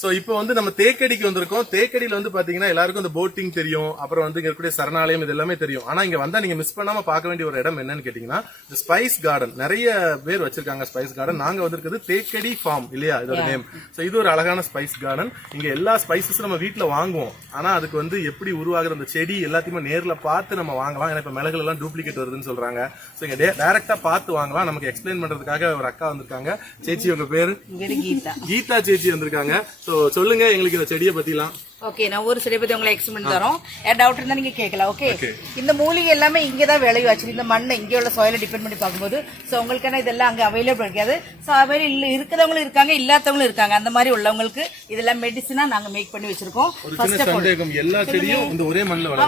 So இப்போ வந்து நம்ம தேக்கடிக்கு வந்திருக்கோம். தேக்கடியில வந்து பாத்தீங்கன்னா எல்லாருக்கும் இந்த போட்டிங் தெரியும். அப்புறம் வந்து இங்க இருக்கக்கூடிய சரணாலயம் இது எல்லாமே தெரியும். ஆனா இங்க வந்தா நீங்க மிஸ் பண்ணாம பார்க்க வேண்டிய ஒரு இடம் என்னன்னு கேட்டீங்கன்னா இந்த ஸ்பைஸ் கார்டன் நிறைய பேர் வச்சிருக்காங்க ஸ்பைஸ் கார்டன் நாங்க வந்திருக்கிறது தேக்கடி ஃபார்ம் இல்லையா? இதோட நேம் சோ இது ஒரு அழகான ஸ்பைஸ் கார்டன் இங்க எல்லா ஸ்பைசஸும் நம்ம வீட்ல வாங்குவோம். ஆனா அதுக்கு வந்து எப்படி உருவாகுற அந்த செடி எல்லாத்தையுமே நேர்ல பார்த்து நம்ம வாங்கலாம். ஏன்னா இப்ப மிளகுல எல்லாம் டூப்ளிகேட் வருதுன்னு சொல்றாங்க. சோ இங்க டைரக்டா பார்த்து வாங்கலாம். நமக்கு எக்ஸ்பிளைன் பண்றதுக்காக ஒரு அக்கா வந்திருக்காங்க. சேச்சி உங்க பேரு? கீதா சேச்சி வந்திருக்காங்க. ஸோ சொல்லுங்க எங்களுக்கு இந்த செடியை பத்திலாம். ஓகே நான் ஒரு சில பத்தி உங்களை எக்ஸ்பிளைன் பண்ணி தரோம். ஏன் டவுட் இருந்தா நீங்க கேட்கலாம் ஓகே இந்த மூலிகை எல்லாமே இங்க தான் விளையும் ஆக்சுவலி இந்த மண்ணை இங்க உள்ள சாயில டிபெண்ட் பண்ணி பார்க்கும்போது சோ உங்களுக்கான இதெல்லாம் அங்க அவைலபிள் இருக்காது. சோ அது மாதிரி இல்ல இருக்கிறவங்களும் இருக்காங்க இல்லாதவங்களும் இருக்காங்க. அந்த மாதிரி உள்ளவங்களுக்கு இதெல்லாம் மெடிசனா நாங்க மேக் பண்ணி வச்சிருக்கோம்.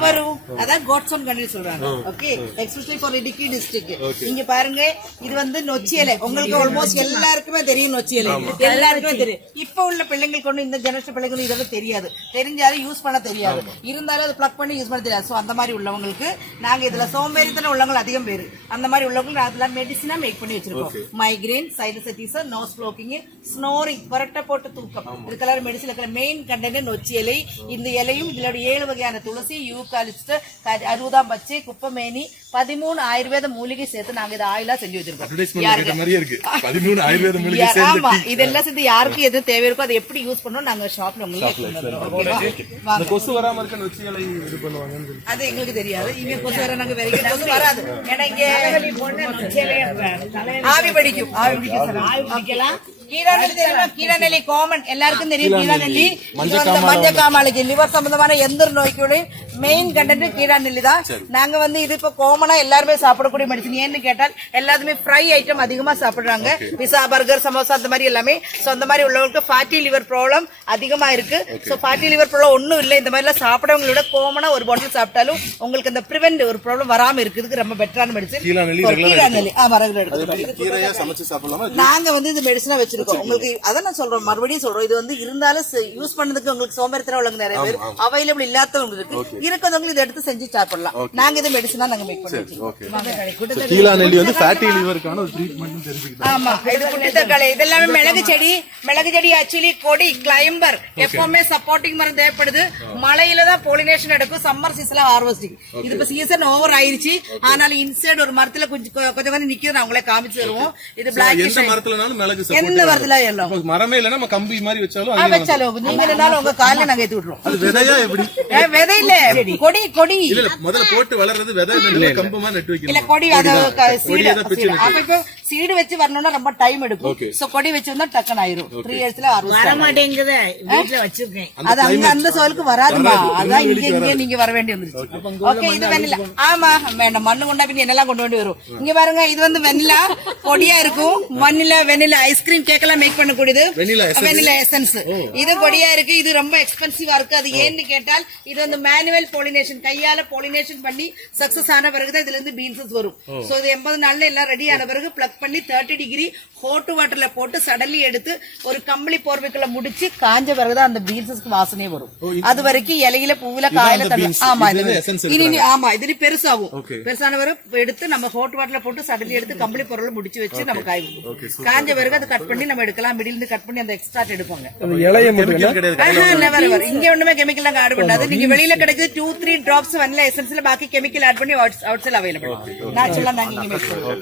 வரும் அதான் கோட்ஸோன் கண்ட்ரி சொல்றாங்க okay especially for Idukki district இங்க பாருங்க இது வந்து நொச்சி இலை. உங்களுக்கு ஆல்மோஸ்ட் எல்லாருக்குமே தெரியும் நொச்சி இலை. எல்லாருக்குமே தெரியும். இப்ப உள்ள பிள்ளைங்களுக்கு ஒண்ணு இந்த ஜெனரேஷன் பிள்ளைங்களுக்கு இதெல்லாம் தெரியாது. தெரிஞ்சாலும் யூஸ் பண்ண தெரியாது. இருந்தாலும் அது பிளக் பண்ணி யூஸ் பண்ண தெரியாது. சோ அந்த மாதிரி உள்ளவங்களுக்கு நாங்க இதுல சோம்பேறித்தனம் உள்ளவங்க அதிகம் பேரு. அந்த மாதிரி உள்ளவங்களுக்கு அதெல்லாம் மெடிசினா மேக் பண்ணி வச்சிருக்கோம். Migraine sinusitis nose blocking snoring புரட்ட போட்டு தூக்கம். இதுக்கெல்லாம் மெடிசன் இருக்கிற மெயின் கண்டென்ட் நொச்சி இலை. இந்த இலையும் இதோட ஏழு வகையான துளசி யூகாலிஸ்ட் அறுபதாம் பச்சை குப்பமேனி பதிமூணு ஆயுர்வேத மூலிகை சேர்த்து நாங்க இதை ஆயிலா செஞ்சு வச்சிருக்கோம். ஆமா. இதெல்லாம் சேர்ந்து யாருக்கு எது தேவை இருக்கோ அதை எப்படி யூஸ் பண்ணணும் நாங்க ஷாப்ல உங்களுக்கு? இந்த கொசு வராம இருக்க நொச்சி இலை இது பண்ணுவாங்கன்னு சொல்லி. அது எங்களுக்கு தெரியாது. இங்க கொசு வர நாங்க வெறிக்க கொசு வராது. ஏன்னா இங்க ஆவி பிடிக்கும். ஆவி பிடிக்கும். ஆவி பிடிக்கலாம். கீழாநெல்லி காமன் எல்லாருக்கும் தெரியும் கீழாநெல்லி இது வந்து மஞ்ச காமாலைக்கு லிவர் சம்பந்தமான எந்த ஒரு நோய்க்குடைய மெயின் கண்டென்ட் கீழாநெல்லி தான் நாங்க வந்து இது இப்ப காமனா எல்லாருமே சாப்பிடக்கூடிய மெடிசன் ஏன்னு கேட்டால் எல்லாத்துமே ஃப்ரை ஐட்டம் அதிகமா சாப்பிடுறாங்க பிசா பர்கர் சமோசா அந்த மாதிரி எல்லாமே சோ அந்த மாதிரி உள்ளவங்களுக்கு ஃபேட்டி லிவர் ப்ராப்ளம் அதிகமா இருக்கு சோ ஃபேட்டி லிவர் ப்ராப்ளம் ஒண்ணும் இல்ல இந்த மாதிரி எல்லாம் சாப்பிடவங்களோட காமனா ஒரு பாட்டில் சாப்பிட்டாலும் உங்களுக்கு அந்த ப்ரிவென்ட் ஒரு ப்ராப்ளம் வராம இருக்குதுக்கு ரொம்ப பெட்டரான மெடிசன் கீழாநெல்லி ஆமா ரெகுலர் நாங்க வந்து இந்த மெடிசனா வச்சிருக்கோம். உங்களுக்கு அதான் நான் சொல்றோம் மறுபடியும் சொல்றோம் இது வந்து இருந்தாலும் யூஸ் பண்ணதுக்கு உங்களுக்கு சோம்பேறித்தனம் உள்ளவங்க நிறைய பேர் அவைலபிள் இல்லாதவங்க இருக்கு. இருக்கிறவங்க இதை எடுத்து செஞ்சு சாப்பிடலாம். நாங்க இது மெடிசனா நாங்க மேக் பண்ணி வச்சிருக்கோம் வாங்க கிடைக்கும். கீழாநெல்லி வந்து ஃபேட்டி லிவருக்கான ஒரு ட்ரீட்மெண்ட் தெரிஞ்சுக்கிட்டேன் ஆமா இது குட்டி தக்காளி இதெல்லாமே மிளகு செடி மிளகு செடி ஆக்சுவலி கொடி கிளைம்பர் எப்பவுமே சப்போர்ட்டிங் மரம் தேவைப்படுது. மழையில தான் போலினேஷன் நடக்கும் சம்மர் சீசன்ல ஹார்வெஸ்டிங் இது இப்ப சீசன் ஓவர் ஆயிருச்சு. ஆனாலும் இன்சைட் ஒரு மரத்துல கொஞ்சம் கொஞ்சம் கொஞ்சம் நிக்குது. நான் உங்களே காமிச்சு தருவோம். இது பிளாக் எந்த மரத்துல எல்லாம். மரமே நம்ம கம்பி மாதிரி வச்சாலும் ஆ, அதிகம் வச்சாலும். நீங்க இல்லைனாலும் உங்க காலையில நாங்க ஏத்தி விட்டுருவோம் அது விதையா எப்படி? ஏ, விதை இல்ல. கொடி கொடி. இல்ல இல்ல முதல்ல போட்டு வளர்றது விதை இல்ல கம்பு மாதிரி நட்டு இல்ல வைக்கணும் கொடி அத சீடு. கொடியை. அப்ப வச்சு வரணும்னா ரொம்ப டைம் எடுக்கும். சோ கொடி வச்சு வந்தா டக்குன்னு ஆயிரும். த்ரீ இயர்ஸ்ல வர மாட்டேங்குது. வீட்டுல வச்சிருக்கேன். அது அங்க அந்த சோலுக்கு வராதுமா? அதான் இங்க இங்க நீங்க வர வேண்டி வந்துருச்சு. ஓகே இது வெண்ணிலா. ஆமா வேண்டாம். மண்ணு கொண்டா பின்ன என்னெல்லாம் கொண்டு வேண்டி வரும்? இங்க பாருங்க இது வந்து வெண்ணிலா. பொடியா இருக்கும். மண்ணில வெண்ணிலா. ஐஸ்கிரீம் கேக் எல்லாம் மேக் பண்ணக்கூடியது. வெண்ணிலா எசன்ஸ் இது பொடியா இருக்கு இது ரொம்ப எக்ஸ்பென்சிவா இருக்கு. அது ஏன்னு கேட்டால் இது வந்து மேனுவல் போலினேஷன் கையால போலினேஷன் பண்ணி சக்சஸ் ஆன பிறகுதான் இதுல இருந்து பீன்சஸ் வரும். சோ இது எண்பது நாள்ல எல்லாம் ரெடி ஆன பிறகு பிளக் பண்ணி தேர்ட்டி டிகிரி ஹோட்டு வாட்டர்ல போட்டு சடலி எடுத்து ஒரு கம்பளி போர்வைக்குள்ள முடிச்சு காஞ்ச பிறகுதான் அந்த பீன்சஸ்க்கு வாசனையே வரும். அது வரைக்கும் இலையில பூவில காயில தண்ணி. ஆமா இது இனி ஆமா இது பெருசாகும். பெருசான பிறகு எடுத்து நம்ம ஹோட் வாட்டர்ல போட்டு சடலி எடுத்து கம்பளி பொருளை முடிச்சு வச்சு நம்ம காய். காஞ்ச பிறகு அதை கட் பண்ணி நம்ம எடுக்கலாம். மிடில் இருந்து கட் பண்ணி அந்த எக்ஸ்ட்ராட் எடுப்பாங்க. இங்க ஒண்ணுமே கெமிக்கல் நாங்க ஆட் பண்ணாது. நீங்க வெளியில கிடைக்குது டூ த்ரீ டிராப்ஸ் வனிலா எசன்ஸ்ல பாக்கி கெமிக்கல் ஆட் பண்ணி அவுட் சைல் அவைலபிள் நேச்சுரலா நாங்க இங்க make பண்ணுவோம்.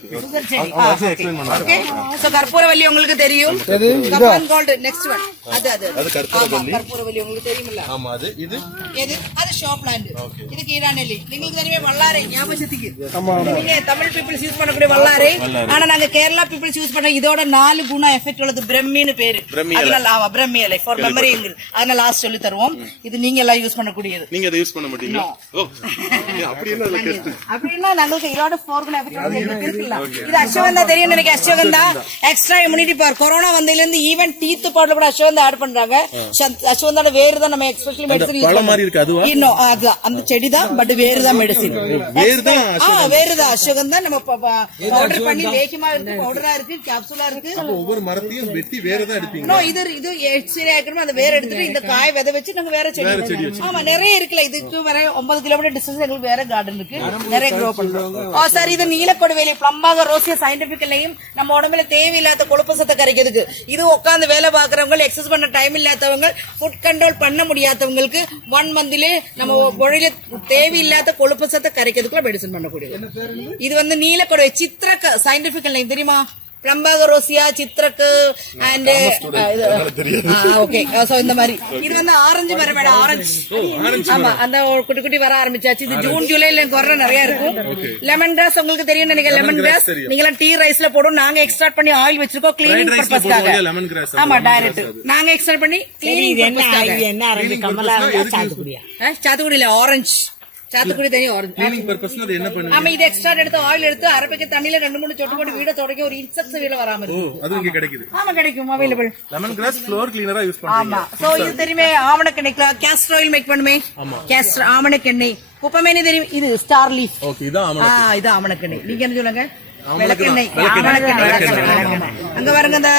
Okay. So, கற்பூரவல்லி உங்களுக்கு தெரியும். கப்பான் கோல்டு நெக்ஸ்ட் ஒன் அது அது அது. கற்பூரவல்லி. ஆமா, கற்பூரவல்லி உங்களுக்கு தெரியுமில்ல ஆமா அது இது? எது? அது ஷோ பிளான்ட் இது கீராநெல்லி. உங்களுக்கு தெரியுமே வல்லாரை. ஞாபகத்துக்கு நீங்க தமிழ் பீப்புள்ஸ் யூஸ் பண்ணக்கூடிய வல்லாரை. ஆனா நாங்க கேரளா பீப்புள்ஸ் யூஸ் பண்ண இதோட நாலு குண உள்ளது பிரம்மின்னு பேரு. பிரம்மி அதனால ஆமா பிரம்மி இலை ஃபார் மெமரி அதனால லாஸ்ட் சொல்லி தருவோம். இது நீங்க எல்லாம் யூஸ் பண்ணக்கூடியது. நீங்க அதை யூஸ் பண்ண மாட்டீங்களா? ஓ. அப்படி என்ன அதுல கஷ்டம் அப்படின்னா நாங்களுக்கு இதோட இருக்குல்ல இது அஸ்வகந்தா தெரியும் எனக்கு ashwagandha extra immunity power corona வந்ததுல இருந்து ஈவன் டீத் பவுடர்ல கூட அஸ்வகந்தா ஆட் பண்றாங்க. அஸ்வகந்தாவோட வேறு தான் நம்ம எஸ்பெஷலி மெடிசன் பழம் மாதிரி இருக்கு அதுவா? இன்னும் அதுதான் அந்த செடி தான் பட் வேறு தான் மெடிசின் வேர் தான் ஆ வேறு தான் தான் நம்ம பவுடர் பண்ணி லேக்கியமா இருக்கு பவுடரா இருக்கு கேப்சூலா இருக்கு. ஒவ்வொரு மரத்தையும் வெட்டி வேற தான் எடுப்பீங்க இது இது எக்ஸ்ரே ஆக்கணும் அந்த வேற எடுத்துட்டு இந்த காய். விதை வச்சு நாங்க வேற செடி ஆமா நிறைய இருக்குல்ல. இதுக்கு வர ஒன்பது கிலோமீட்டர் டிஸ்டன்ஸ் எங்களுக்கு வேற கார்டன் இருக்கு. நிறைய க்ரோ பண்றோம். சார் இது நீலக்கொடி வேலி பிளம்பாக ரோசிய சயின்டிபிக்கலையும் நம்ம உடம்புல தேவையில்லாத கொழுப்பு சத்தை கரைக்கிறதுக்கு. இது உட்காந்து வேலை பாக்குறவங்க எக்ஸசைஸ் பண்ண டைம் இல்லாதவங்க ஃபுட் கண்ட்ரோல் பண்ண முடியாதவங்களுக்கு ஒன் மந்த்லயே நம்ம உடலில தேவையில்லாத கொழுப்பு சத்தை கரைக்கிறதுக்குள்ள மெடிசன் பண்ணக்கூடியது. இது வந்து நீலக்கொடை சித்திரக்க சயின்டிபிக் லைன் தெரியுமா? பிளம்பாக ரோசியா சித்திரக்கு அண்ட் ஓகே சோ இந்த மாதிரி. இது வந்து ஆரஞ்சு மரம் மேடம் ஆரஞ்சு ஆமா அந்த குட்டி குட்டி வர ஆரம்பிச்சாச்சு. இது ஜூன் ஜூலைல வர நிறைய இருக்கும். லெமன் கிராஸ் உங்களுக்கு தெரியும் நினைக்கிறேன். Lemon grass. நீங்க டீ ரைஸ்ல போடும் நாங்க எக்ஸ்ட்ராக்ட் பண்ணி ஆயில் வச்சிருக்கோம். கிளீனிங் பர்பஸ்க்காக ஆமா டைரக்ட் நாங்க எக்ஸ்ட்ராக்ட் பண்ணி கிளீனிங் என்ன ஆரம்பி கமலா சாத்துக்குடியா? சாத்துக்குடியில ஆரஞ்சு சாத்துக்குடி என்ன பண்ணுங்க ஆமா இது எக்ஸ்ட்ரா எடுத்து ஆயில் எடுத்து அரப்பிக்க தண்ணியில ரெண்டு மூணு சொட்டு போட்டு வீட தொடங்கி ஒரு இன்செக்ட்ஸ் வீட வராம இங்க கிடைக்குது. ஆமா கிடைக்கும் அவைலபிள் லெமன் கிராஸ் ஃப்ளோர் கிளீனரா யூஸ் பண்றீங்க. ஆமா. சோ இது தெரியுமே ஆவணக்கெண்ணெய் கேஸ்டர் ஆயில் மேக் பண்ணுமே? கேஸ்டர் ஆவணக்கெண்ணெய் குப்பமேனி தெரியும் இது ஸ்டார் லீஃப் ஓகே இது ஆமணக்கெண்ணெய் நீங்க என்ன சொல்லுங்க? ஆமணக்கு. விளக்கெண்ணெய். அங்க பாருங்க அந்த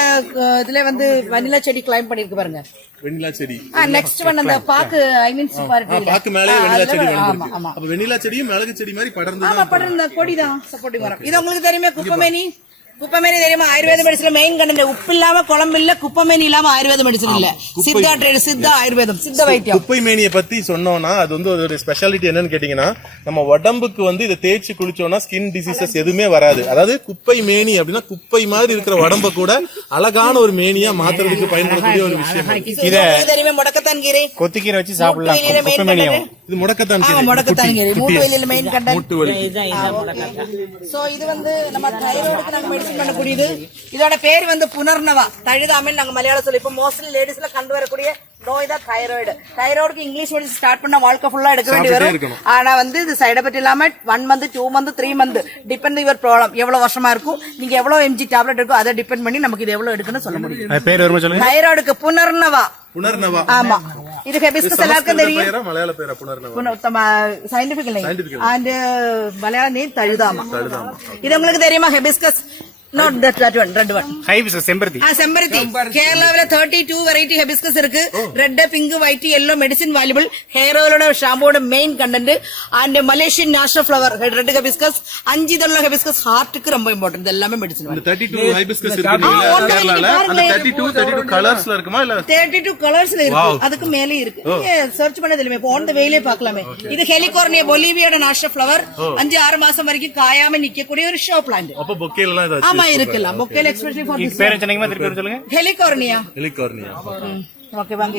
இதுல வந்து வனிலா செடி கிளைம் பண்ணிருக்கு பாருங்க. வெண்ணிலா செடி. நெக்ஸ்ட் ஒன் அந்த பாக்கு ஐ மீன் பாக்கு மேலே வெண்ணிலா செடி ஆமா ஆமா. அப்ப வெண்ணிலா செடியும் மிளகு செடி மாதிரி படர்ந்து ஆமா படம் இந்த கொடி தான் சப்போர்ட்டிங் வரும். இது உங்களுக்கு தெரியுமா குப்பமேனி? குப்பமேனி தெரியுமா? ஆயுர்வேத மெடிசன் மெயின் கண்டென்ட் உப்பு இல்லாம குழம்பு இல்ல குப்பமேனி இல்லாம ஆயுர்வேத மெடிசன் இல்ல. சித்தா ட்ரேட் சித்தா ஆயுர்வேதம் சித்த வைத்தியம். குப்பை மேனியை பத்தி சொன்னோம்னா அது வந்து ஒரு ஸ்பெஷாலிட்டி என்னன்னு கேட்டீங்கன்னா நம்ம உடம்புக்கு வந்து இதை தேய்ச்சி குளிச்சோம்னா ஸ்கின் டிசீசஸ் எதுவுமே வராது. அதாவது குப்பை மேனி அப்படின்னா குப்பை மாதிரி இருக்கிற உடம்ப கூட அழகான ஒரு மேனியா மாத்துறதுக்கு பயன்படக்கூடிய ஒரு விஷயம். இது தெரியுமா? முடக்கத்தான் கீரை கொத்திக்கீரை வச்சு சாப்பிடலாம். main content. இது முடக்கத்தான் கீரை. முடக்கத்தான் கீரை மூட்டு வலியில மெயின் கண்டென்ட் மூட்டு வலி சோ இது வந்து நம்ம தைராய்டுக்கு நாங்க மெடிசன் பண்ணக்கூடியது. இதோட பேர் வந்து புனர்னவா தழுதாமல் நாங்க மலையாள சொல்லி இப்போ மோஸ்ட்லி லேடிஸ்ல கண்டு வரக்கூடிய நோய் தான் தைராய்டு தைராய்டுக்கு இங்கிலீஷ் மெடிசன் ஸ்டார்ட் பண்ண வாழ்க்கை ஃபுல்லா எடுக்க வேண்டி வரும். ஆனா வந்து இது சைடு எஃபெக்ட் இல்லாம one month two month three month depend your problem எவ்வளவு வருஷமா இருக்கும்? நீங்க எவ்வளவு எம்ஜி டேப்லெட் இருக்கோ அதை டிபெண்ட் பண்ணி நமக்கு இது எவ்வளவு எடுக்கணும் சொல்ல முடியும். அது பேர் வருமா சொல்லுங்க? தைராய்டுக்கு புனர்னவா புனர்னவா ஆமா. இது ஹெபிஸ்கஸ் எல்லாருக்கும் தெரியும். மலையாள பேரா punarnava scientific Scientific name and மலையாள நேம் தழுதாமா. இது உங்களுக்கு தெரியுமா? Hibiscus not that that one red one ஹைபிஸ் செம்பருத்தி ஆ செம்பருத்தி கேரளாவில தேர்ட்டி டூ வெரைட்டி ஹெபிஸ்கஸ் இருக்கு red pink white yellow medicine valuable hair ஆயிலோட ஷாம்போட main content and Malaysian national flower red hibiscus அஞ்சு இதழ ஹெபிஸ்கஸ் ஹார்ட்டுக்கு ரொம்ப இம்பார்ட்டன்ட் எல்லாமே மெடிசின் தேர்ட்டி டூ ஹைபிஸ்கஸ் இல்லையா, கலர்ஸ்ல இருக்குமா இல்ல? தேர்ட்டி டூ கலர்ஸ்ல இருக்கு அதுக்கு மேலே இருக்கு. சர்ச் பண்ண தெரியுமே இப்போ ஆன் வெயிலே பார்க்கலாமே. இது ஹெலிகார்னியா பொலிவியோட நேஷனல் ஃபிளவர் அஞ்சு ஆறு மாசம் வரைக்கும் காயாம நிக்கக்கூடிய ஒரு ஷோ பிளான்ட் அப்ப எல்லாம் ஆமா இருக்குல்ல பொக்கேல் எக்ஸ்பெஷலி ஃபார் திஸ் பேர் சொன்னீங்கமா திருப்பி சொல்லுங்க. ஹெலிகார்னியா. ஹெலிகார்னியா. ஓகே வாங்க.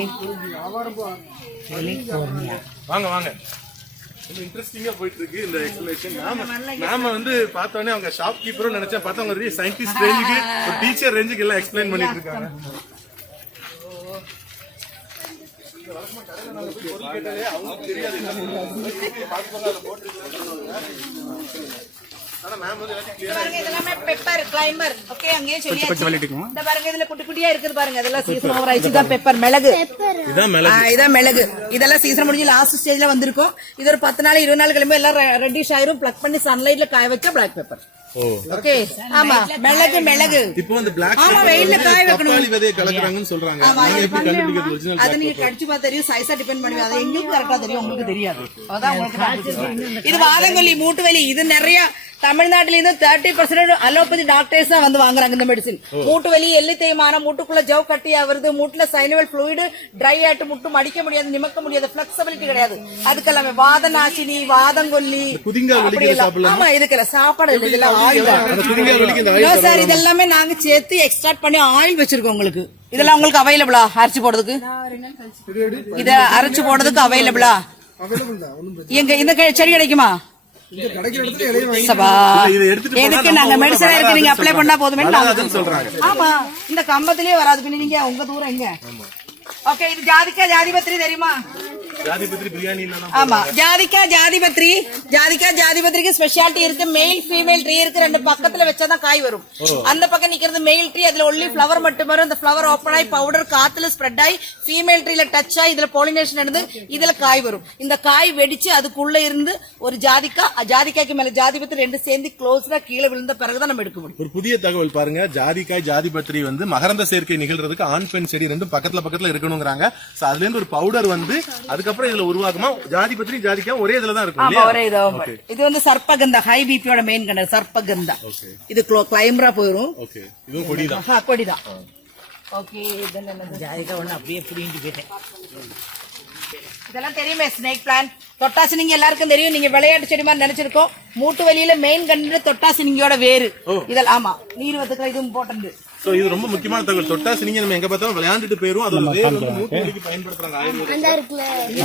வாங்க வாங்க. இன்ட்ரெஸ்டிங்கா போயிட்டு இருக்கு இந்த எக்ஸ்பிளேஷன் நாம நாம வந்து பார்த்தோன்னே அவங்க ஷாப் கீப்பரும் நினைச்சேன். பார்த்தா அவங்க சயின்டிஸ்ட் ரேஞ்சுக்கு ஒரு டீச்சர் ரேஞ்சுக்கு எல்லாம் எக்ஸ்பிளைன் பண்ணிட்டு இருக்காங்க ஆனா மேம் இதெல்லாமே பெப்பர் கிளைமர் ஓகே அங்கேயே இந்த பாருங்க இதுல குட்டி குட்டியா இருக்குது பாருங்க இதெல்லாம் சீசன் ஓவர் ஆயிடுச்சு தான் பெப்பர்? மிளகு. இதான் மிளகு. இதெல்லாம் சீசன் முடிஞ்சு லாஸ்ட் ஸ்டேஜ்ல வந்திருக்கும். இது ஒரு பத்து நாள் இருபது நாள் கிளம்பி எல்லாம் ரெட்டிஷ் ஆயிரும். பிளக் பண்ணி சன்லைட்ல காய வச்சா பிளாக் பெப்பர் ஓகே ஆமா மிளகு மிளகு. இப்போ அந்த பிளாக் ஆமா, வெயில்ல காய வைக்கணும். பப்பாளி விதையை கலக்குறாங்கன்னு சொல்றாங்க. ஆமா, நீங்க அது எப்படி கண்டுபிடிக்கிறது? ஒரிஜினல் அது நீங்க கடிச்சு பார்த்தா தெரியும். சைஸா டிபெண்ட் பண்ணி அது எங்களுக்கு கரெக்டா தெரியும். உங்களுக்கு தெரியாது. அதான் உங்களுக்கு. இது வாதங்கொல்லி மூட்டு வலி. இது நிறைய தமிழ்நாட்டில இருந்து தேர்ட்டி பர்சன்ட் அலோபதி டாக்டர்ஸ் தான் வந்து வாங்குறாங்க இந்த மெடிசின் மூட்டு வலி எள்ளி தேய்மானம் மூட்டுக்குள்ள ஜவ் கட்டி ஆகுறது மூட்டுல சைனவல் fluid ட்ரை ஆட்டு முட்டு மடிக்க முடியாது நிமக்க முடியாது பிளெக்சிபிலிட்டி கிடையாது அதுக்கெல்லாமே வாத நாசினி வாதங்கொல்லி? ஆமா இதுக்கெல்லாம் சாப்பாடு இல்லை இதெல்லாம் ஆயில் sir, இதெல்லாமே நாங்க சேர்த்து எக்ஸ்ட்ராக்ட் பண்ணி ஆயில் வச்சிருக்கோம் உங்களுக்கு இதெல்லாம் உங்களுக்கு அவைலபிளா அரைச்சு போடுறதுக்கு இத அரைச்சு போடுறதுக்கு அவைலபிளா எங்க இந்த கெ- செடி கிடைக்குமா சபா. இதை எடுத்துட்டு போனா எதுக்கு நாங்க மெடிசன் இருக்கு நீங்க அப்ளை பண்ணா போதுமே. ஆமா இந்த கம்பத்திலே வராது. பின்ன நீங்க உங்க தூரம் எங்க? ஓகே இது ஜாதிக்கா ஜாதிபத்திரி தெரியுமா? ஆமா. ஜாதிக்கா ஜாதிபத்ரி ஜாதிக்கா ஜாதிபத்ரிக்கு ஸ்பெஷாலிட்டி இருக்கு. மெயில் ஃபீமேல் ட்ரீ இருக்கு. ரெண்டு பக்கத்துல வச்சாதான் காய் வரும். அந்த பக்கம் நிக்கிறது மெயில் ட்ரீ அதுல ஒன்லி ஃபிளவர் மட்டும் வரும். அந்த ஃபிளவர் ஓப்பன் ஆகி பவுடர் காத்துல ஸ்ப்ரெட் ஆகி ஃபீமேல் ட்ரீல டச் ஆகி இதுல பாலினேஷன் நடந்து இதுல காய் வரும். இந்த காய் வெடிச்சு அதுக்குள்ள இருந்து ஒரு ஜாதிக்கா ஜாதிக்காய்க்கு மேல ஜாதிபத்ரி ரெண்டு சேர்ந்து க்ளோஸ்டா கீழே விழுந்த பிறகுதான் நம்ம எடுக்க முடியும். ஒரு புதிய தகவல் பாருங்க. ஜாதிக்காய் ஜாதி பத்திரி வந்து மகரந்த சேர்க்கை நிகழ்றதுக்கு ஆண் பெண் செடி ரெண்டும் பக்கத்துல பக்கத்துல இருக்கணுங்கிறாங்க. அதுல இருந்து ஒரு பவுடர் வந்து அதுக்கப்புறம் இதுல உருவாகுமா? ஜாதி பத்திரி ஜாதிக்காய் ஒரே இதுல தான் இருக்கும்? ஒரே இது இது வந்து சர்ப்பகந்தா ஹை பிபியோட மெயின் கண்டது சர்ப்பகந்தா. இது கிளைம்பரா போயிரும். ஓகே இதுவும் கொடிதான். ஆஹா, கொடிதான். ஓகே இதெல்லாம் என்னது? ஜாதிக்கா ஒண்ணு அப்படியே புரிஞ்சு போயிட்டேன். இதெல்லாம் தெரியுமே ஸ்னேக் பிளான் தொட்டாசி நீங்க எல்லாருக்கும் தெரியும். நீங்க விளையாட்டு செடி மாதிரி நினைச்சிருக்கோம். மூட்டு வலியில மெயின் கண்டு தொட்டாசி நீங்கயோட வேறு இதெல்லாம் ஆமா நீர் வத்துக்கிற இது இம்பார்ட்டன்ட் சோ இது ரொம்ப முக்கியமான தகவல். தொட்டாசி நீங்க நம்ம எங்க பார்த்தாலும் விளையாண்டுட்டு போயிரும். அதோட வேர் வந்து மூட்டு வலிக்கு பயன்படுத்துறாங்க. ஆயுர்வேதம்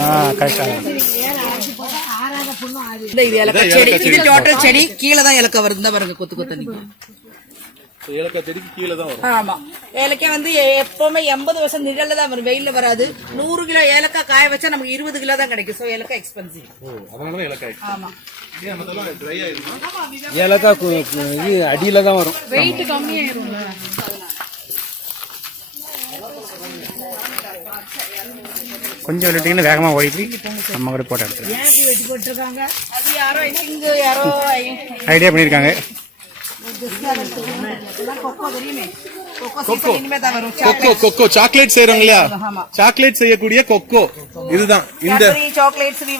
ஆ கரெக்டா இந்த இது இலக்க செடி. இது டோட்டல் செடி. கீழே தான் இலக்க வருது இந்த பாருங்க கொத்து கொத்து நீங்க ஏலக்காய் செடிக்கு கீழே தான் வரும். ஆமா. ஏலக்காய் வந்து எப்பவுமே எண்பது வருஷம் நிழல்ல தான் வரும். வெயில்ல வராது. நூறு கிலோ ஏலக்காய் காய வச்சா நமக்கு இருபது கிலோ தான் கிடைக்கும். சோ ஏலக்காய் எக்ஸ்பென்சிவ் ஆமா. ஏலக்காய் இது அடியில தான் வரும். கொஞ்சம் விட்டுட்டீங்கன்னா வேகமா ஓடிட்டு நம்ம கூட போட்டோ எடுத்துருக்கோம் ஐடியா பண்ணிருக்காங்க எல்லாம் கொக்கோ கொக்கோ. சாக்லேட் செய்யறோம் இல்லையா. சாக்லேட் செய்யக்கூடிய கொக்கோ. இதுதான். இந்த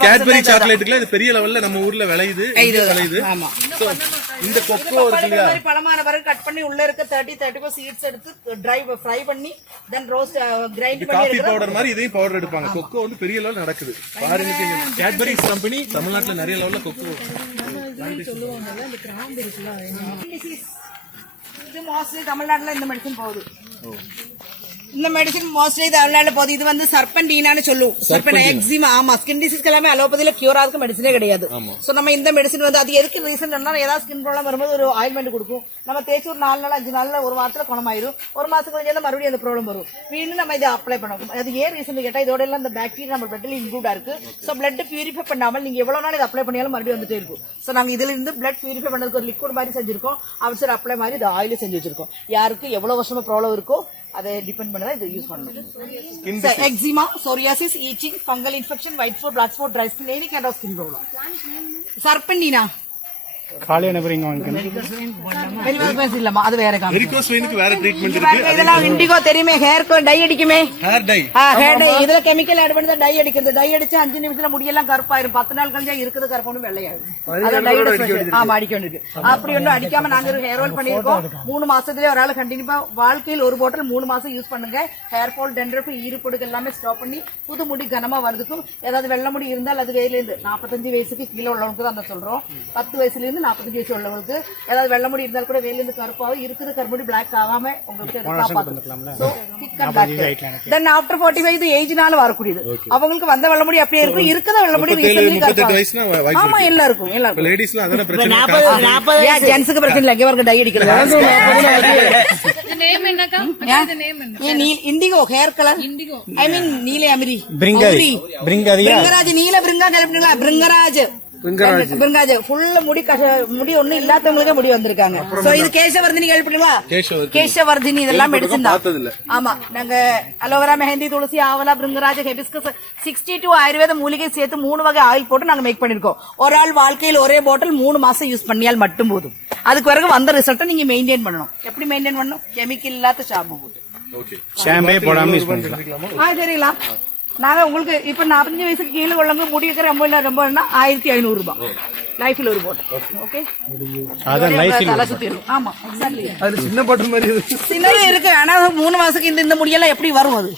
கேட்பரி சாக்லேட்டுக்குலாம் இது பெரிய லெவல்ல நம்ம ஊர்ல விளையுது. விளையுது. இந்த கொக்கோ இருக்கு இல்லையா மாதிரி பழமான பிறகு கட் பண்ணி உள்ள இருக்க தேர்ட்டி தேர்ட்டி ஃபோர் சீட்ஸ் எடுத்து ட்ரை ஃப்ரை பண்ணி தென் ரோஸ்ட் கிரைண்ட் பண்ணி காஃபி பவுடர் மாதிரி இதையும் பவுடர் எடுப்பாங்க. கொக்கோ வந்து பெரிய லெவல் நடக்குது. பாருங்க கேட்பரி கம்பெனி தமிழ்நாட்டுல நிறைய லெவல்ல கொக்கோ. இது மோஸ்ட்லி தமிழ்நாட்டில் இந்த மெடிசன் போகுது. இந்த மெடிசன் மோஸ்ட்லி தமிழ்நாட்டுல போகுது இது வந்து சர்பன்டீனான்னு சொல்லுவோம். சர்பன் எக்ஸிமா ஆமா ஸ்கின் டிசீஸ்க்கு எல்லாமே அலோபதியில கியூர் ஆகுது மெடிசனே கிடையாது. சோ நம்ம இந்த மெடிசன் வந்து அது எதுக்கு ரீசன் ஏதாவது ஸ்கின் ப்ராப்ளம் வரும்போது ஒரு ஆயில்மெண்ட் கொடுக்கும். நம்ம தேய்ச்சி ஒரு நாலு நாள் அஞ்சு நாள்ல ஒரு வாரத்துல குணமாயிரும். ஒரு மாசத்துக்கு கொஞ்சம் மறுபடியும் அந்த ப்ராப்ளம் வரும். மீண்டும் நம்ம இதை அப்ளை பண்ணுவோம் அது ஏன் ரீசன் கேட்டா இதோட எல்லாம் இந்த பாக்டீரியா நம்ம பிளட்ல இன்க்ளூடா இருக்கு. சோ பிளட் பியூரிஃபை பண்ணாமல் நீங்க எவ்வளவு நாள் இதை அப்ளை பண்ணியாலும் மறுபடியும் வந்துட்டே இருக்கும். சோ நாங்க இதுல இருந்து பிளட் பியூரிஃபை பண்ணதுக்கு ஒரு லிக்விட் மாதிரி செஞ்சிருக்கோம். அவசர அப்ளை மாதிரி இது ஆயில செஞ்சு வச்சிருக்கோம். யாருக்கு எவ்வளவு வருஷமா ப்ராப்ளம் இருக்கோ அதை டிபெண்ட் பண்ணி தான் இதை யூஸ் பண்ணணும். Eczema psoriasis itching fungal infection white spot black spot dry skin any kind of skin problem சர்பண்டினா காலையில நபர் இங்க வாங்கிக்கணும்? இல்லம்மா அது வேற காமி வெரிகோஸ் வெயினுக்கு வேற ட்ரீட்மெண்ட் பாருங்க, இருக்கு இதெல்லாம் இண்டிகோ தெரியுமே டை அடிக்குமே. ஹேர் டை ஹேர் டை இதுல கெமிக்கல் ஆட் பண்ணி டை அடிக்கிறது. டை அடிச்சு அஞ்சு நிமிஷத்துல முடியெல்லாம் கருப்பாயிரும். பத்து நாள் கழிஞ்சா இருக்குது கருப்பு வெள்ளையாயிரும். அதான் dye யோட special. ஆமா அடிக்க வேண்டியிருக்கு அப்படி ஒன்றும் அடிக்காம நாங்க ஒரு ஹேர் ஆயில் பண்ணிருக்கோம் மூணு மாசத்துலயே ஒரு ஆள் கண்டிப்பா வாழ்க்கையில் ஒரு பாட்டில் மூணு மாசம் யூஸ் பண்ணுங்க. ஹேர் ஃபால் டென்ட்ரஃப் ஈறுபொடுக்கு எல்லாமே ஸ்டாப் பண்ணி புது முடி கனமா வருதுக்கும் ஏதாவது வெள்ளை முடி இருந்தால் அது வேல இருந்து நாற்பத்தஞ்சு வயசுக்கு கீழே உள்ளவங்களுக்கு தான் சொல்றோம். பத்து வயசுல இருந்து நாற்பத்தஞ்சு வயசு உள்ளவங்களுக்கு ஏதாவது வெள்ளை முடி இருந்தால் கூட வேல இருந்து கருப்பாவும் இருக்குது கருமுடி பிளாக் ஆகாம உங்களுக்கு தென் ஆஃப்டர் ஃபார்ட்டி ஃபைவ் இது ஏஜ்னால வரக்கூடியது. அவங்களுக்கு வந்த வெள்ள முடி அப்படியே இருக்கும். இருக்கிற வெள்ள முடி ஆமா நாற்பது ஏன் ஜென்ஸுக்கு பிரச்சனை. இல்லை. இங்க டை அடிக்கிறது. Indigo hair colour I mean நீல அமிரி. பிருங்கராஜ் நீல பிருங்கா கேள்விப்பட்டீங்களா பிருங்கராஜ். முடி முடி ஒண்ணும் இல்லாதவங்களுக்கே முடி வந்திருக்காங்க. சோ இது கேசவர்தினி கேள்விப்பட்டீங்களா? கேசவர்தினி. இதெல்லாம் மெடிசன் தான். ஆமா நாங்க அலோவேரா மெஹந்தி துளசி ஆவலா bhringraj hibiscus sixty two ayurveda மூலிகை சேர்த்து மூணு வகை ஆயில் போட்டு நாங்க மேக் பண்ணிருக்கோம். ஒரு ஆள் வாழ்க்கையில் ஒரே பாட்டில் மூணு மாசம் யூஸ் பண்ணியால் மட்டும் போதும். அதுக்கு பிறகு வந்த ரிசல்ட்டை நீங்க மெயின்டைன் பண்ணணும். எப்படி மெயின்டைன் பண்ணணும்? கெமிக்கல் இல்லாத ஷாம்பு போட்டு. ஓகே ஷாம்பே போடாம யூஸ் பண்ணிக்கலாம். ஆ சரிங்களா நாங்க உங்களுக்கு இப்ப நாற்பத்தஞ்சு வயசுக்கு கீழே உள்ளவங்க முடி வைக்கிற ரொம்ப இல்ல ரொம்ப ஆயிரத்தி ஐநூறு ரூபாய். லைஃப்ல ஒரு போட்டு. ஓகே அதான் லைஃப் தலை சுத்தி இருக்கும் ஆமா எக்ஸாக்ட்லி அது சின்ன பாட்டு மாதிரி இருக்கு. சின்னது இருக்கு ஆனா மூணு மாசத்துக்கு இந்த இந்த முடியெல்லாம் எப்படி வரும் அது?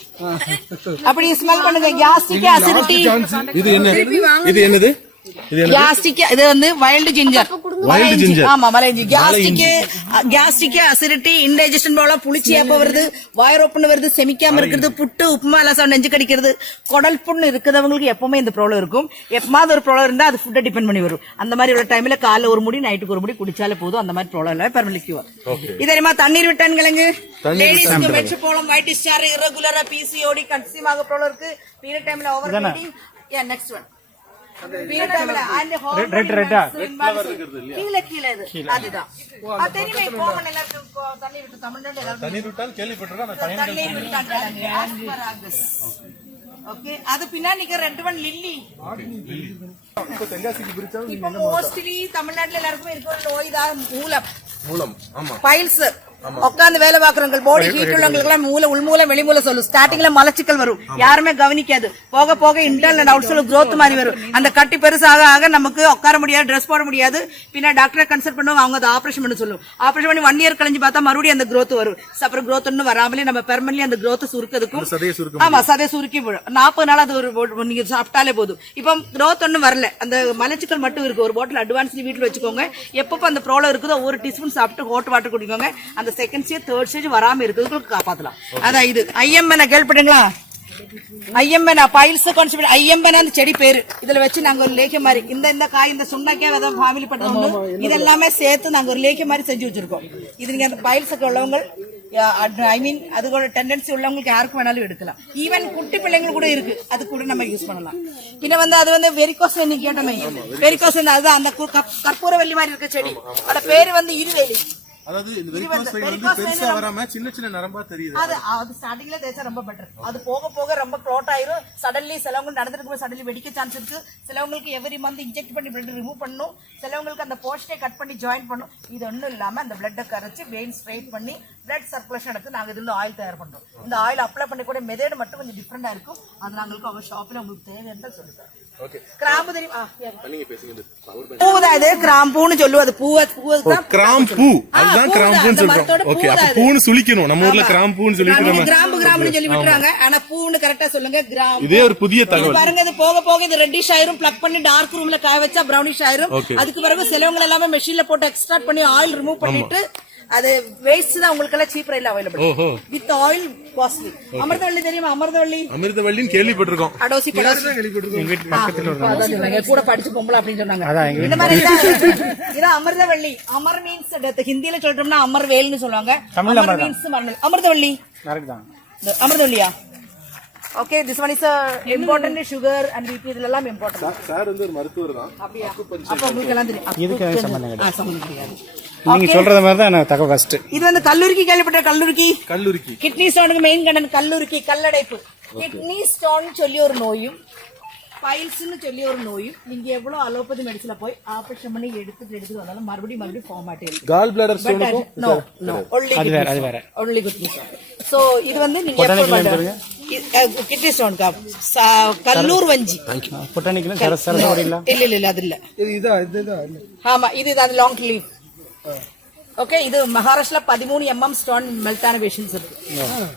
அப்படி ஸ்மெல் பண்ணுங்க. கேஸ்ட்ரிக் அசிடிட்டி இது என்ன? இது என்னது? இது வந்து வைல்டு ஜிஞ்சர் Wild ginger. ஆமா மலைஞ்சி கேஸ்ட்ரிக் கேஸ்ட்ரிக் அசிடிட்டி இன்டைஜஷன் போல புளிச்சி ஏப்ப வருது வயரோப்புன்னு வருது செமிக்காம இருக்கிறது புட்டு உப்புமா எல்லாம் நெஞ்சு கடிக்கிறது. குடல் புண்ணு இருக்கிறவங்களுக்கு எப்பவுமே இந்த ப்ராப்ளம் இருக்கும். எப்பமாவது ஒரு ப்ராப்ளம் இருந்தா அது ஃபுட்டை டிபெண்ட் பண்ணி வரும். அந்த மாதிரி உள்ள டைம்ல காலைல ஒரு முடி நைட்டுக்கு ஒரு முடி குடிச்சாலே போதும். அந்த மாதிரி ப்ராப்ளம் இல்லை. பெர்மனி கியூர் இது தெரியுமா? தண்ணீர் விட்டான் கிழங்கு. லேடிஸ்க்கு மெட்ரோபோலம் ஒயிட் டிஸ்சார்ஜ் இரகுலரா பிசிஓடி கன்சியூம் ஆக ப்ராப்ளம் இருக்கு. பீரியட் டைம்ல ஓவர் Yeah, next ஆ? imbalance. கீழே கீழே இது அதுதான் அது தெரியுமே கோமன் எல்லாருக்கும் தண்ணி விட்டு தமிழ்நாடு எல்லாருக்கும் தண்ணீர் விட்டால் கேள்விப்பட்டிருக்கோம் அந்த பயன்கள் தண்ணி விட்டாங்க asparagus. Okay, அது பின்னாடி நிக்கிற ரெண்டு ஒன் லில்லி இப்ப தென்காசிக்கு பிரிச்சாலும் இப்ப மோஸ்ட்லி தமிழ்நாட்டுல எல்லாருக்குமே இருக்கிற நோய் தான் மூலம் மூலம் ஆமா பைல்ஸ் உட்கார்ந்து வேலை பாக்குறவங்க பாடி ஹீட் உள்ளவங்களுக்கு எல்லாம் மூல உள்மூல வெளிமூல சொல்லும் ஸ்டார்டிங்ல மலச்சிக்கல் வரும். யாருமே கவனிக்காது. போக போக இன்டர்னல் அவுட் சொல்ல growth மாதிரி வரும். அந்த கட்டி பெருசாக ஆக நமக்கு உட்கார முடியாது ட்ரெஸ் போட முடியாது. பின்ன டாக்டரை கன்சல்ட் பண்ணுவாங்க அவங்க அதை ஆபரேஷன் பண்ண சொல்லும். ஆபரேஷன் பண்ணி ஒன் இயர் கழிஞ்சு பார்த்தா மறுபடியும் அந்த growth வரும். அப்புறம் growth ஒன்னும் வராமலே நம்ம பெர்மனன்ட்லி அந்த growth சுருக்கிறதுக்கும் ஆமா சதை சுருக்கி விடும். நாற்பது நாள் அது ஒரு நீங்க சாப்பிட்டாலே போதும். இப்போ growth ஒன்றும் வரல. அந்த மலச்சிக்கல் மட்டும் இருக்கு. ஒரு பாட்டில் அட்வான்ஸ் வீட்டில் வச்சுக்கோங்க. எப்பப்போ அந்த ப்ராப்ளம் இருக்குதோ ஒரு டீஸ்பூன் சாப்பிட்டு ஹோட் வாட்டர் குடிக்கோங்க. அந்த செகண்ட் ஸ்டேஜ் தேர்ட் ஸ்டேஜ் வராம இருக்கிறதுக்கு காப்பாத்தலாம். அதான் இது. ஐஎம்என் கேள்விப்பட்டீங்களா? கான்செப்ட் அந்த செடி பேரு. இதுல வச்சு நாங்க ஒரு லேக்கிய மாதிரி இந்த இந்த காய் இந்த சுண்ணாக்கியா விதம் ஃபேமிலி பண்றோம் இதெல்லாமே சேர்த்து நாங்க ஒரு லேக்கிய மாதிரி செஞ்சு வச்சிருக்கோம். இது நீங்க அந்த பைல்ஸுக்கு உள்ளவங்க ஐ மீன் அதுக்கோட டெண்டன்சி உள்ளவங்களுக்கு யாருக்கும் வேணாலும் எடுக்கலாம். ஈவன் குட்டி பிள்ளைங்க கூட இருக்கு. அது கூட நம்ம யூஸ் பண்ணலாம். பின்ன வந்து அது வந்து வெரிகோஸ் கேட்டோமே. வெரிகோஸ் அதுதான் அந்த கற்பூரவல்லி மாதிரி இருக்க செடி. அதோட பேரு வந்து இருவேலி. அதாவது இந்த வெரிகோஸ் வெயின் வந்து பெருசா வராம சின்ன சின்ன நரம்பா தெரியுது. அது அது ஸ்டார்டிங்ல தேய்ச்சா ரொம்ப பெட்டர் அது போக போக ரொம்ப க்ளோட் ஆயிரும். சடன்லி சிலவங்க நடந்துட்டு போய் சடன்லி வெடிக்க சான்ஸ் இருக்கு. சிலவங்களுக்கு எவ்ரி மந்த் இன்ஜெக்ட் பண்ணி பிளட் ரிமூவ் பண்ணும். சிலவங்களுக்கு அந்த போஸ்டே கட் பண்ணி ஜாயின் பண்ணும். இது ஒன்றும் இல்லாம அந்த பிளட்டை கரைச்சு வெயின் ஸ்ட்ரைட் பண்ணி பிளட் சர்க்குலேஷன் எடுத்து நாங்க இதுல ஆயில் தயார் பண்றோம். இந்த ஆயில் அப்ளை பண்ணக்கூடிய மெத்தட் மட்டும் கொஞ்சம் டிஃப்ரெண்டா இருக்கும். அது நாங்களுக்கு அவங்க ஷாப்ல உங்களுக்கு தேவையான சொல்லுங்க. கிராம்பு தெரியும். ஆ, yeah. நீங்க பேசுங்க இது கிராம்பூன்னு சொல்லுவோம் அது பூ பூ தான் கிராம்பூ அதுதான் கிராம்பூன்னு அந்த சொல்றோம். ஓகே அப்ப. பூன்னு சுளிக்கணும் நம்ம ஊர்ல கிராம்பூன்னு கிராம்பு கிராம்புன்னு சொல்லி விட்டுறாங்க ஆனா பூன்னு கரெக்டா சொல்லுங்க கிராம்பு. இதே ஒரு புதிய தகவல். பாருங்க இது போக போக இது ரெட்டிஷ் ஆயிரும். பிளக் பண்ணி டார்க் ரூம்ல காய வச்சா பிரௌனிஷ் ஆயிரும். அதுக்கு பிறகு சிலவங்க எல்லாமே மெஷின்ல போட்டு எக்ஸ்ட்ராக்ட் பண்ணி ஆயில் ரிமூவ் பண்ணிட்டு அது வேஸ்ட் தான் உங்களுக்கு எல்லாம் சீப் ரேட்ல அவைலபிள் வித் ஆயில் காஸ்ட்லி அமிர்தவள்ளி தெரியுமா? அமிர்தவள்ளி? அமிர்தவள்ளின்னு கேள்விப்பட்டிருக்கோம். அடோசி படோசி. சொன்னாங்க. கூட படிச்சு பொம்பளை அப்படின்னு சொன்னாங்க. இந்த மாதிரி இதான் அமிர்தவள்ளி. அமர் மீன்ஸ் டெத் ஹிந்தியில சொல்லிட்டோம்னா அமர் வேல்னு சொல்லுவாங்க அமர். மீன்ஸ் அமிர்தவள்ளி. கரெக்ட் தான். இந்த அமிர்தவல்லியா okay this one is important sugar and BP இதுல எல்லாம் இம்பார்ட்டன்ட் சார் வந்து ஒரு மருத்துவர் தான். அப்படியா? அப்ப உங்களுக்கு எல்லாம் தெரியும். இதுக்கு சம்பந்தம் கிடையாது. நீங்க சொல்றது மாதிரி தான் எனக்கு தகவல் ஃபர்ஸ்ட் இது வந்து கல்லூரிக்கு கேள்விப்பட்ட கல்லூரிக்கு? கல்லூரிக்கு. கிட்னி ஸ்டோனுக்கு மெயின் கண்டன் கல்லூரிக்கு கல்லடைப்பு. கிட்னி ஸ்டோன் சொல்லி ஒரு நோயும் பைல்ஸ்னு சொல்லி ஒரு நோயும் நீங்க எவ்வளவு அலோபதி மெடிசன்ல போய் ஆபரேஷன் பண்ணி எடுத்துட்டு எடுத்துட்டு வந்தாலும் மறுபடியும் மறுபடியும் ஃபார்மாட் இருக்கு. கால் பிளாடர் ஸ்டோனுக்கும் நோ நோ ஒன்லி அது வேற அது வேற. ஒன்லி கிட்னி ஸ்டோன் சோ இது வந்து நீங்க எப்போ கிட்னி ஸ்டோனுக்கா கல்லூர் வஞ்சி. பொட்டானிக்கலும் சர சரஸ்வதி இல்ல இல்ல இல்ல அது இல்ல. இது இதா இதுதான் ஆமா இது இது அது லாங் லீவ் ஓகே இது மகாராஷ்டிரா பதிமூணு எம்எம் ஸ்டோன் மெல்ட் ஆன பேஷன்ஸ் இருக்கு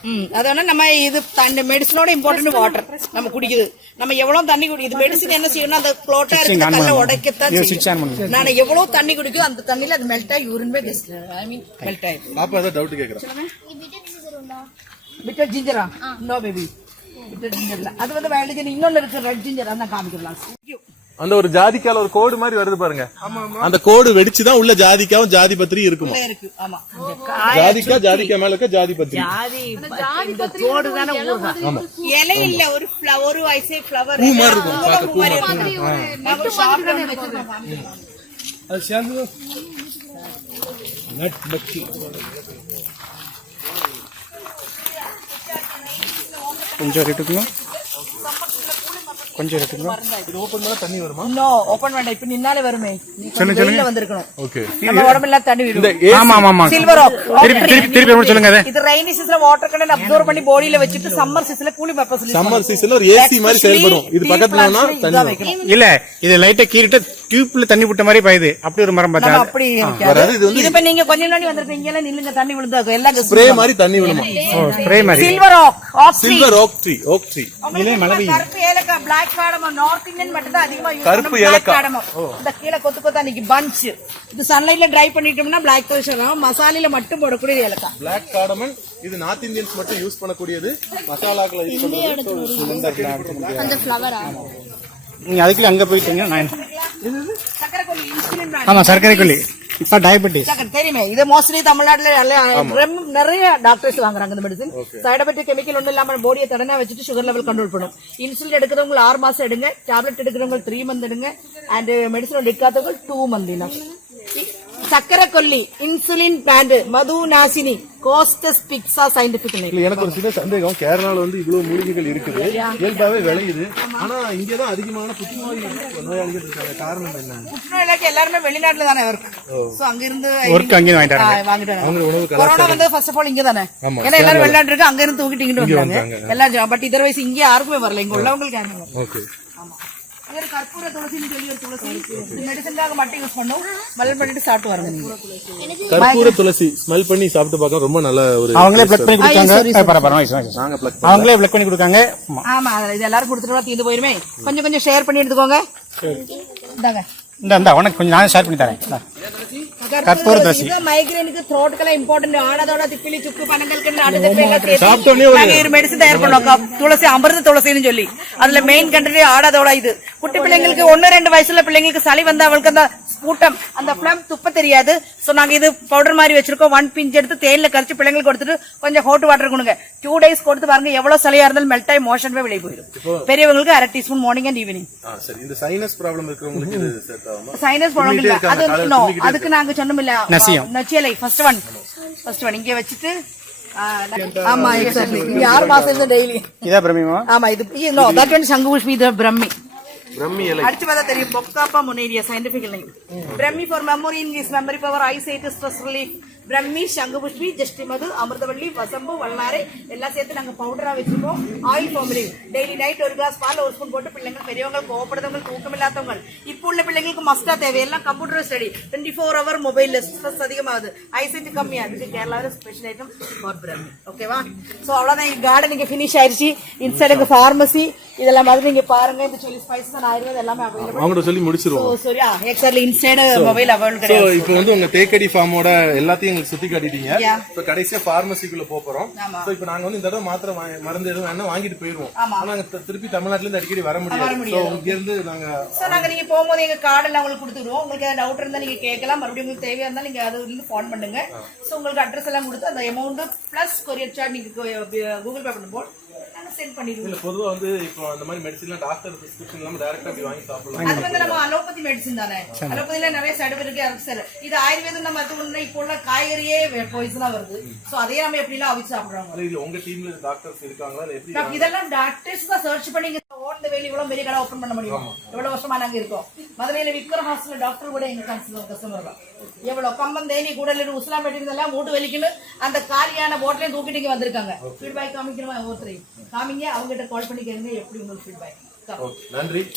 ம், அது வேணா நம்ம இது தண்ணி மெடிசனோட இம்பார்ட்டன்ட் வாட்டர் நம்ம குடிக்குது. நம்ம எவ்வளவு தண்ணி குடி இது மெடிசன் என்ன செய்யணும்னா அந்த குளோட்டா on கல்ல. உடைக்கத்தான் செய்யும். நான் எவ்வளவு தண்ணி குடிக்கும் அந்த தண்ணியில அது மெல்ட் ஆகி urine by I mean melt ஆயிடும் பாப்பா ஏதாவது டவுட் கேக்குறேன் பிட்டர் ஜிஞ்சரா நோ பேபி பிட்டர் ஜிஞ்சர்ல அது வந்து ஜிஞ்சர் இன்னொன்னு இருக்கு ரெட் ஜிஞ்சர் அதான் காமிக்கலாம் அந்த ஒரு ஜாதிக்கால ஒரு கோடு மாதிரி வருது பாருங்க. அந்த கோடு வெடிச்சுதான் உள்ள ஜாதிக்காவும் ஜாதி பத்திரி இருக்குமா இருக்கு ஆமா. ஜாதிக்கா ஜாதிக்கா மேல இருக்க ஜாதி பத்திரி இந்த தோடு தானே இலை இல்ல ஒரு flower- ஒரு ஃபிளவர் பூ மாதிரி இருக்கும், பார்க்க பூ மாதிரி நம்ம ஷாப்ல வச்சிருக்கோம். அது சேர்ந்து நட் பக்தி. கொஞ்சம் இருக்குங்க கொஞ்சம் இருக்குங்க இது ஓபன் பண்ணா தண்ணி வருமா? நோ ஓபன் வேண்டாம். இப்ப நின்னாலே வருமே. சொல்லுங்க, வெயில்ல வந்திருக்கணும். ஓகே நம்ம உடம்பெல்லாம் தண்ணி விடும். ஆமா ஆமா ஆமா. சில்வர் திருப்பி திருப்பி திருப்பி ஒரு சொல்லுங்க இது ரெய்னி சீசன்ல வாட்டர் கண்டன் அப்சர்வ் பண்ணி பாடியில வச்சுட்டு சம்மர் சீசன்ல கூலிங் பர்பஸ் சம்மர் சீசன்ல ஒரு ஏசி மாதிரி செயல்படும். இது பக்கத்துல தண்ணி. இல்ல இது லைட்டா கீறிட்டு டியூப்ல தண்ணி விட்ட மாதிரி பாயுது. அப்படி ஒரு மரம் பார்த்தா அப்படி வராது, இது வந்து இது இப்ப நீங்க கொஞ்ச நாள் வந்திருப்பீங்க எல்லாம் நில்லுங்க தண்ணி விழுந்தாக்கும் எல்லாம் ஸ்ப்ரே மாதிரி தண்ணி விழுமா? ஸ்ப்ரே மாதிரி. சில்வர் ஆக் ஆக்சி silver oak tree oak tree கருப்பு ஏலக்காய் பிளாக் காடமம் நார்த் இந்தியன் மட்டும் தான் அதிகமா யூஸ் கருப்பு ஏலக்காய். இந்த கீழே கொத்து கொத்தா நிக்கி பஞ்ச் இது சன்லைட்ல ட்ரை பண்ணிட்டோம்னா பிளாக் கலர் ஆகும். மசாலையில மட்டும் போடக்கூடிய ஏலக்காய். பிளாக் கார்டமன் இது நார்த் இந்தியன்ஸ் மட்டும் யூஸ் பண்ணக்கூடியது. மசாலாக்களை யூஸ் பண்றது அந்த ஃப்ளவரா நீங்க அதுக்குள்ள அங்க போயிட்டீங்க நான் ஆமா சர்க்கரை கொல்லி இப்போ டயபெட்டிஸ் தெரியுமே? இது மோஸ்ட்லி தமிழ்நாட்டுல நிறைய டாக்டர்ஸ் வாங்குறாங்க இந்த மெடிசன் சைடு எஃபெக்ட் கெமிக்கல் ஒன்றும் இல்லாம பாடியை தடனா வச்சுட்டு சுகர் லெவல் கண்ட்ரோல் பண்ணும். இன்சுலின் எடுக்கிறவங்க ஆறு மாசம் எடுங்க. டேப்லெட் எடுக்கிறவங்க த்ரீ மந்த் எடுங்க. அண்ட் மெடிசன் எடுக்காதவங்க டூ மந்த் இனம் சக்கரை கொல்லி இன்சுலின் பேண்ட் மது நாசினி கோஸ்டஸ் பிக்ஸா சயின்டிபிக் எனக்கு ஒரு சின்ன சந்தேகம். கேரளால வந்து இவ்வளவு மூலிகைகள் இருக்குது. இயல்பாவே விளையுது. ஆனா இங்கதான் அதிகமான புற்றுநோய் நோயாளிகள் இருக்காங்க. காரணம் என்ன? புற்றுநோய்க்கு எல்லாருமே வெளிநாட்டுல தானே இருக்கு சோ அங்க இருந்து ஒர்க் கொரோனா வந்து ஃபர்ஸ்ட் ஆஃப் ஆல் இங்க தானே? ஏன்னா எல்லாரும் வெளிநாட்டு இருக்கு அங்க இருந்து தூக்கிட்டு இங்கிட்டு வந்தாங்க. எல்லாம் பட் இதர் வயசு இங்க யாருக்குமே வரல. இங்க உள்ளவங்களுக்கு வரல. வேற கற்பூர துளசின்னு சொல்லி ஒரு துளசி. இது மெடிசனுக்காக மட்டும் யூஸ் பண்ணும். ஸ்மெல் பண்ணிட்டு சாப்பிட்டு நீங்க. கற்பூர துளசி ஸ்மெல் பண்ணி சாப்பிட்டு பார்க்க ரொம்ப நல்ல ஒரு அவங்களே பிளக் பண்ணி கொடுத்தாங்க. அவங்களே பிளக் பண்ணி கொடுக்காங்க ஆமா. இது எல்லாரும் கொடுத்துட்டு தீர்ந்து போயிருமே. கொஞ்சம் கொஞ்சம் ஷேர் பண்ணி எடுத்துக்கோங்க. இந்தாங்க. இந்த இந்த உனக்கு கொஞ்சம் நான் ஷேர் பண்ணி தரேன். இந்தா. கற்பூர துளசி. இது மைக்ரேனுக்கு த்ரோட்டுக்கெல்லாம் இம்பார்ட்டன்ட் ஆனதோட திப்பிலி சுக்கு பனங்களுக்கு அடுத்த ஒரு- மெடிசன் தயார் பண்ணுவோம் துளசி அமிர்த துளசின்னு சொல்லி அதுல மெயின் கண்டென்ட் ஆடாதோட இது குட்டி பிள்ளைங்களுக்கு ஒன்னு ரெண்டு வயசுல பிள்ளைங்களுக்கு சளி வந்தா அவளுக்கு அந்த கூட்டம். அந்த பிளம் துப்ப தெரியாது. சோ நாங்க இது பவுடர் மாதிரி வச்சிருக்கோம். ஒன் பிஞ்ச் எடுத்து தேன்ல கரைச்சு பிள்ளைங்களுக்கு கொடுத்துட்டு கொஞ்சம் ஹோட் வாட்டர் கொடுங்க. டூ டேஸ் கொடுத்து பாருங்க எவ்வளவு சளியா இருந்தாலும் மெல்ட் ஆகி மோஷன் வெளியே போயிடும். பெரியவங்களுக்கு அரை டீஸ்பூன் மார்னிங் அண்ட் ஈவினிங் ஆ சரி. இந்த சைனஸ் ப்ராப்ளம் இருக்கிறவங்களுக்கு சைனஸ் ப்ராப்ளம் இல்ல. இருக்காங்க, அது அதுக்கு நாங்க சொன்னோம் இல்ல. நச்சியலை ஃபர்ஸ்ட் ஒன் ஃபர்ஸ்ட் ஒன் இங்க வச்சுட்டு ஆமா எக்ஸாக்ட்லி இங்க ஆறு மாசம் இருந்து டெய்லி இதா பிரமிமா? ஆமா இது நோ தட் ஒன் சங்குபுஷ்மி இது பிரம்மி. பிரம்மி இலை. அடிச்சு பார்த்தா தெரியும் பொக்காப்பா முனேரியா brahmi for memory increase memory power eyesight stress relief brahmi சங்குபுஷ்மி ஜஸ்டி மது அமிர்தவள்ளி வசம்பு வல்லாரை எல்லாம் சேர்த்து நாங்க பவுடரா வச்சிருக்கோம். ஆயில் ஃபார்முலி டெய்லி நைட் ஒரு கிளாஸ் பால் ஒரு ஸ்பூன் போட்டு பிள்ளைங்க பெரியவங்க கோவப்படுறவங்க தூக்கம் இல்லாதவங்க இப்போ உள்ள பிள்ளைங்களுக்கு மஸ்டா தேவை. எல்லாம் computer study twenty four hour mobile stress அதிகமாகுது. ஐசைட் கம்மியா. அதுக்கு கேரளாவில் ஸ்பெஷல் ஐட்டம் ஃபார் பிரம்மி ஓகேவா ஸோ அவ்வளோதான் எங்க கார்டன் இங்க ஃபினிஷ் ஆயிருச்சு. இன்சைட் எங்க ஃபார்மசி இதெல்லாம் மாதிரி நீங்க பாருங்க. இந்த சொல்லி ஸ்பைசஸ் ஆயுர்வேதம் எல்லாமே அவைலபிள் அவங்கள்ட்ட சொல்லி முடிச்சிருவோம். சரியா எக்ஸாக்ட்லி இன்சைடு மொபைல் அவைலபிள் கிடையாது. இப்போ வந்து உங்க தேக்கடி ஃபார்மோட எல்லாத்தையும் எங்களுக்கு சுத்தி காட்டிட்டீங்க. இப்போ கடைசியா பார்மசிக்குள்ள போறோம். சோ இப்போ நாங்க வந்து இந்த தடவை மாத்திரை மருந்து எதுவும் வேணா வாங்கிட்டு போயிருவோம். ஆனா நாங்க திருப்பி தமிழ்நாட்டுல இருந்து அடிக்கடி வர முடியாது. சோ இங்க இருந்து நாங்க சோ நாங்க நீங்க போகும்போது எங்க கார்டுல உங்களுக்கு கொடுத்துடுவோம். உங்களுக்கு ஏதாவது டவுட் இருந்தா நீங்க கேட்கலாம். மறுபடியும் உங்களுக்கு தேவையா இருந்தா நீங்க அது இருந்து ஃபோன் பண்ணுங்க. சோ உங்களுக்கு அட்ரஸ் எல்லாம் கொடுத்து அந்த அமௌண்ட் பிளஸ் கொரியர் சார்ஜ் நீங்க கூகுள் பே பண்ணும்போது சென்ட் பண்ணிடுவோம். இல்ல பொதுவா வந்து இப்போ அந்த மாதிரி மெடிசன் டாக்டர் பிரிஸ்கிரிப்ஷன் இல்லாம டைரக்டா அப்படி வாங்கி சாப்பிடலாம். அது வந்து நம்ம அலோபதி மெடிசன் தானே? அலோபதியில நிறைய சைடு இருக்கு அரசர் இது ஆயுர்வேதம் நம்ம மருத்துவம்னா இப்போ உள்ள காய்கறியே பாய்சனா வருது. சோ அதையே நம்ம எப்படி எல்லாம் அவிச்சு சாப்பிடுறோம்? இல்ல, உங்க டீம்ல டாக்டர்ஸ் இருக்காங்களா? இல்ல எப்படி இதெல்லாம் டாக்டர்ஸ் தான் சர்ச் பண்ணி ஓட்ட வேலி இவ்வளவு பெரிய கடை ஓபன் பண்ண முடியும்? எவ்வளவு வருஷமா நாங்க இருக்கோம். மதுரையில விக்ரம் ஹாஸ்பிட்டல் டாக்டர் கூட எங்க கஸ்டமர் தான். எவ்வளவு கம்பம் தேனி கூடலூர் உஸ்லாம் இருந்தெல்லாம் மூட்டு வலிக்குன்னு அந்த காலியான போட்லயும் தூக்கிட்டு இங்க வந்திருக்காங்க. ஃபீட்பேக் காமிக்கணுமா ஒவ்வொருத்தரையும்? காமிங்க அவங்க கிட்ட கால் பண்ணி கேளுங்க எப்படி உங்களுக்கு ஃபீட்பேக் நன்றி.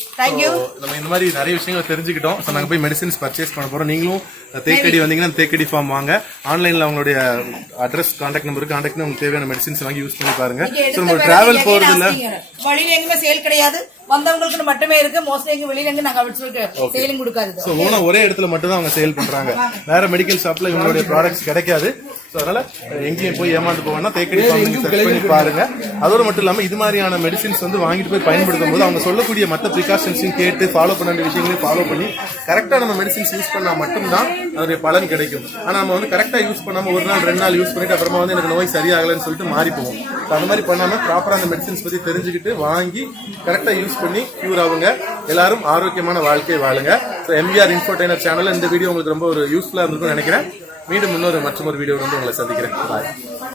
நம்ம இந்த மாதிரி நிறைய விஷயங்களை தெரிஞ்சுக்கிட்டோம். So, நாங்க போய் மெடிசின்ஸ் பர்ச்சேஸ் பண்ண போறோம். நீங்களும் தேக்கடி வந்தீங்கன்னா தேக்கடி ஃபார்ம் வாங்க. ஆன்லைன்ல அவங்களுடைய அட்ரஸ் கான்டாக்ட் நம்பர் கான்டாக்ட் உங்களுக்கு தேவையான மெடிசின்ஸ் வாங்கி யூஸ் பண்ணி பாருங்க. எடுத்த நம்ம டிராவல் asking. வழியில சேல் கிடையாது. வந்தவங்களுக்கு மட்டுமே இருக்கு. மோஸ்ட்லி எங்க வெளியில நாங்க கொடுக்காது. ஒரே இடத்துல மட்டும் தான் அவங்க சேல் பண்றாங்க. வேற மெடிக்கல் ஷாப்ல இவங்களுடைய ப்ராடக்ட்ஸ் கிடைக்காது. சோ அதனால எங்கேயும் போய் ஏமாந்து போவேன்னா தேக்கடி பண்ணி பாருங்க. அதோட மட்டும் இல்லாம இது மாதிரியான மெடிசின்ஸ் வந்து வாங்கிட்டு போய் பயன்படுத்தும் போது அவங்க சொல்லக்கூடிய மத்த ப்ரிகாஷன்ஸையும் கேட்டு ஃபாலோ பண்ண வேண்டிய விஷயங்களையும் ஃபாலோ பண்ணி கரெக்டா நம்ம மெடிசின்ஸ் யூஸ் பண்ணா மட்டும்தான் அதோடைய பலன் கிடைக்கும். ஆனா நம்ம வந்து கரெக்டா யூஸ் பண்ணாம ஒரு நாள் ரெண்டு நாள் யூஸ் பண்ணிட்டு அப்புறமா வந்து எனக்கு நோய் சரியாகலன்னு சொல்லிட்டு மாறி So, அந்த மாதிரி பண்ணாம ப்ராப்பரா அந்த மெடிசின்ஸ் பத்தி தெரிஞ்சுக்கிட்டு வாங்கி கரெக்டா யூஸ் பண்ணி கியூர் ஆகுங்க. எல்லாரும் ஆரோக்கியமான வாழ்க்கை வாழுங்க. ஸோ எம்விஆர் இன்ஃபோடைனர் சேனல் இந்த வீடியோ உங்களுக்கு ரொம்ப ஒரு யூஸ்ஃபுல்லா இருந்திருக்கும்னு நினைக்கிறேன். மீண்டும் இன்னொரு மற்றொரு வீடியோ வந்து உங்களை சந்திக்கிறேன். பாய்